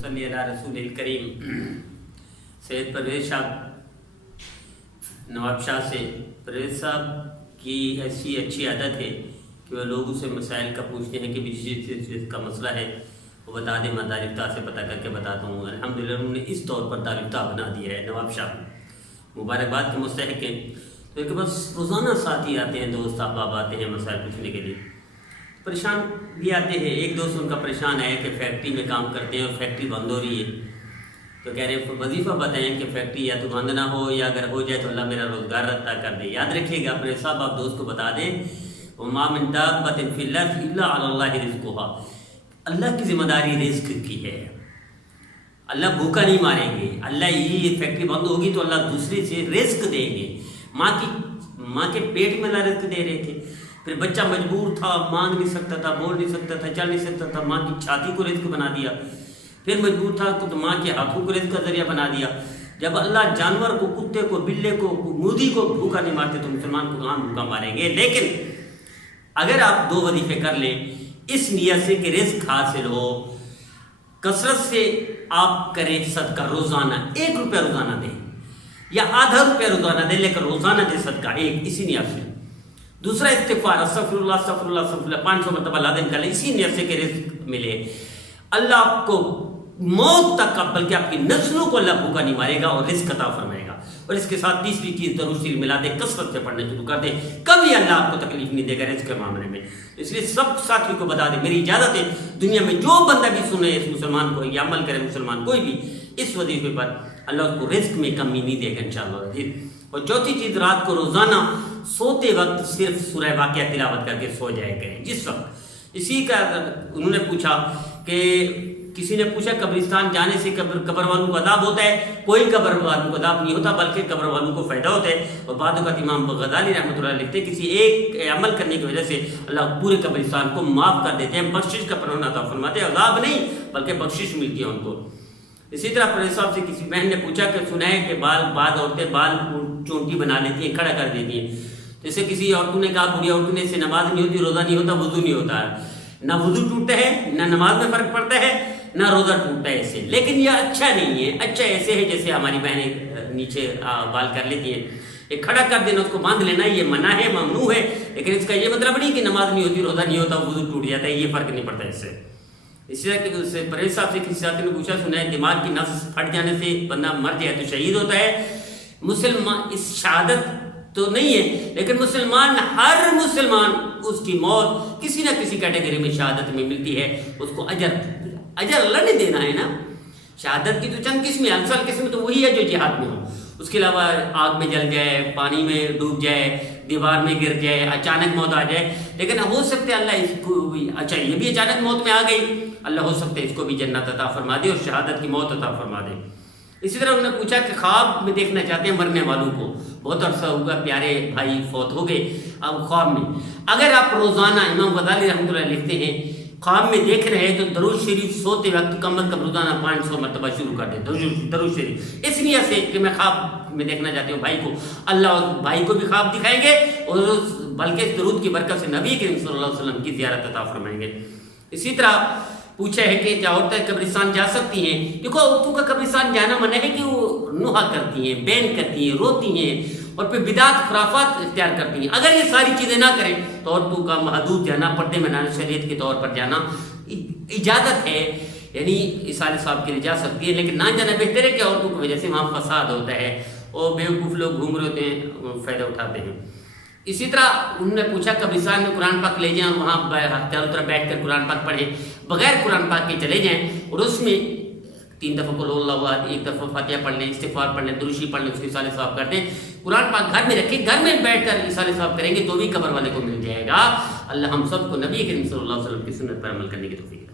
صلی اللہ رسول الکریم سید پرویز صاحب نواب شاہ سے پرویز صاحب کی ایسی اچھی عادت ہے کہ وہ لوگوں سے مسائل کا پوچھتے ہیں کہ جس کا مسئلہ ہے وہ بتا دیں، میں دارفتہ سے پتہ کر کے بتاتا ہوں۔ الحمدللہ انہوں نے اس طور پر دارفتہ بنا دیا ہے نواب شاہ، مبارکباد کے مستحق ہیں۔ تو ایک بس روزانہ ساتھی آتے ہیں، دوست احباب آتے ہیں مسائل پوچھنے کے لیے، پریشان بھی آتے ہیں۔ ایک دوست ان کا پریشان ہے کہ فیکٹری میں کام کرتے ہیں اور فیکٹری بند ہو رہی ہے، تو کہہ رہے ہیں وظیفہ بتائیں کہ فیکٹری یا تو بند نہ ہو یا اگر ہو جائے تو اللہ میرا روزگار عطا کر دے۔ یاد رکھیے گا اپنے صاحب آپ دوست کو بتا دیں، وَمَا مِن دَابَّةٍ فِي الْأَرْضِ إِلَّا عَلَى اللَّهِ رِزْقُهَا، اللہ کی ذمہ داری رزق کی ہے، اللہ بھوکا نہیں ماریں گے۔ اللہ یہ فیکٹری بند ہوگی تو اللہ دوسرے سے رزق دیں گے۔ ماں کے پیٹ میں اللہ رزق دے رہے تھے، پھر بچہ مجبور تھا، مانگ نہیں سکتا تھا، بول نہیں سکتا تھا، چل نہیں سکتا تھا، ماں کی چھاتی کو رزق بنا دیا، پھر مجبور تھا تو ماں کے ہاتھوں کو رزق کا ذریعہ بنا دیا۔ جب اللہ جانور کو، کتے کو، بلے کو، مودی کو بھوکا نہیں مارتے تو مسلمان کو کہاں بھوکا ماریں گے؟ لیکن اگر آپ دو وظیفے کر لیں اس نیت سے کہ رزق حاصل ہو، کثرت سے آپ کریں صدقہ، روزانہ 1 روپیہ روزانہ دیں یا آدھا روپیہ روزانہ دیں، لیکن روزانہ دیں صدقہ ایک، اسی نیت سے۔ دوسرا استغفار، استغفر اللہ استغفر اللہ استغفر اللہ 500 مرتبہ لازم کر لیں، اسی نیت سے کہ رزق ملے۔ اللہ آپ کو موت تک، بلکہ آپ کی نسلوں کو اللہ بھوکا نہیں مارے گا اور رزق عطا فرمائے گا۔ اور اس کے ساتھ تیسری چیز درود شریف ملا دیں، کثرت سے پڑھنے شروع کر دیں، کبھی اللہ آپ کو تکلیف نہیں دے گا رزق کے معاملے میں۔ اس لیے سب ساتھی کو بتا دیں، میری اجازت ہے دنیا میں جو بندہ بھی سنے اس مسلمان کو یا عمل کرے مسلمان کوئی بھی اس وظیفے پر، اللہ اس کو رزق میں کمی نہیں دے گا انشاءاللہ العزیز۔ اور چوتھی چیز، رات کو روزانہ سوتے وقت صرف سورہ واقعہ تلاوت کر کے سو جائے کریں جس وقت۔ اسی کا انہوں نے پوچھا کہ کسی نے پوچھا قبرستان جانے سے قبر والوں کو عذاب ہوتا ہے؟ کوئی قبر والوں کو عذاب نہیں ہوتا، بلکہ قبر والوں کو فائدہ ہوتا ہے۔ اور بعد اوقات امام غزالی رحمۃ اللہ لکھتے ہیں کسی ایک عمل کرنے کی وجہ سے اللہ پورے قبرستان کو معاف کر دیتے ہیں، بخشش کا پروانہ عطا فرماتے ہیں، عذاب نہیں بلکہ بخشش ملتی ہے ان کو۔ اسی طرح پرویز صاحب سے کسی بہن نے پوچھا کہ سنا ہے کہ بعض عورتیں بال چونٹی بنا لیتی ہیں، کھڑا کر دیتی ہیں، جیسے کسی عورتوں نے کہا بوڑھی عورتوں نے اس سے نماز نہیں ہوتی، روزہ نہیں ہوتا، وضو نہیں ہوتا ہے، نہ وضو ٹوٹتا ہے نہ نماز میں فرق پڑتا ہے نہ روزہ ٹوٹتا ہے اس سے۔ لیکن یہ اچھا نہیں ہے، اچھا ایسے ہے جیسے ہماری بہنیں نیچے بال کر لیتی ہیں، ایک کھڑا کر دینا، اس کو باندھ لینا، یہ منع ہے، ممنوع ہے، لیکن اس کا یہ مطلب نہیں کہ نماز نہیں ہوتی، روزہ نہیں ہوتا، وضو ٹوٹ جاتا ہے، یہ فرق نہیں پڑتا اس سے۔ اسی طرح کہ پرویز صاحب سے کسی ساتھی نے پوچھا، سنا ہے دماغ کی نس پھٹ جانے سے بندہ مر جائے تو شہید ہوتا ہے؟ مسلمان اس شہادت تو نہیں ہے، لیکن مسلمان، ہر مسلمان اس کی موت کسی نہ کسی کیٹیگری میں شہادت میں ملتی ہے، اس کو اجر اللہ نے دینا ہے نا۔ شہادت کی تو چند قسمیں، افضل قسم تو وہی ہے جو جہاد میں ہو، اس کے علاوہ آگ میں جل جائے، پانی میں ڈوب جائے، دیوار میں گر جائے، اچانک موت آ جائے، لیکن ہو سکتا ہے اللہ اس کو بھی، اچھا یہ بھی اچانک موت میں آ گئی، اللہ ہو سکتا ہے اس کو بھی جنت عطا فرما دے اور شہادت کی موت عطا فرما دے۔ اسی طرح انہوں نے پوچھا کہ خواب میں دیکھنا چاہتے ہیں مرنے والوں کو، بہت عرصہ ہوگا پیارے بھائی فوت ہو گئے، اب خواب میں اگر آپ روزانہ، امام غزالی رحمۃ اللہ لکھتے ہیں، خواب میں دیکھ رہے ہیں تو درود شریف سوتے وقت کم از کم روزانہ 500 مرتبہ شروع کر دیں درود شریف، اس نیت سے کہ میں خواب میں دیکھنا چاہتی ہوں بھائی کو، اللہ اس بھائی کو بھی خواب دکھائیں گے اور بلکہ اس درود کی برکت سے نبی کریم صلی اللہ علیہ وسلم کی زیارت عطا فرمائیں گے۔ اسی طرح پوچھا ہے کہ کیا عورتیں قبرستان جا سکتی ہیں؟ دیکھو عورتوں کا قبرستان جانا منع ہے کہ وہ نوحہ کرتی ہیں، بین کرتی ہیں، روتی ہیں اور پھر بدعت خرافات اختیار کرتی ہیں۔ اگر یہ ساری چیزیں نہ کریں تو عورتوں کا محدود جانا، پردے میں نہ شریعت کے طور پر جانا اجازت ہے، یعنی اصال صاحب کے لیے جا سکتی ہے، لیکن نہ جانا بہتر ہے کہ عورتوں کی وجہ سے وہاں فساد ہوتا ہے اور بیوقوف لوگ گھوم رہے ہوتے ہیں، فائدہ اٹھاتے ہیں۔ اسی طرح انہوں نے پوچھا قبرستان میں قرآن پاک لے جائیں اور وہاں چاروں طرف بیٹھ کر قرآن پاک پڑھیں، بغیر قرآن پاک کے چلے جائیں اور اس میں 3 دفعہ قل ہو اللہ احد، 1 دفعہ فاتحہ پڑھ لیں، استغفار پڑھ لیں، درود شریف پڑھ لیں، اس کے اصال ثواب کر دیں۔ قرآن پاک گھر میں رکھیں، گھر میں بیٹھ کر اصال ثواب کریں گے تو بھی قبر والے کو مل جائے گا۔ اللہ ہم سب کو نبی کریم صلی اللہ علیہ وسلم کی سنت پر عمل کرنے کی توفیق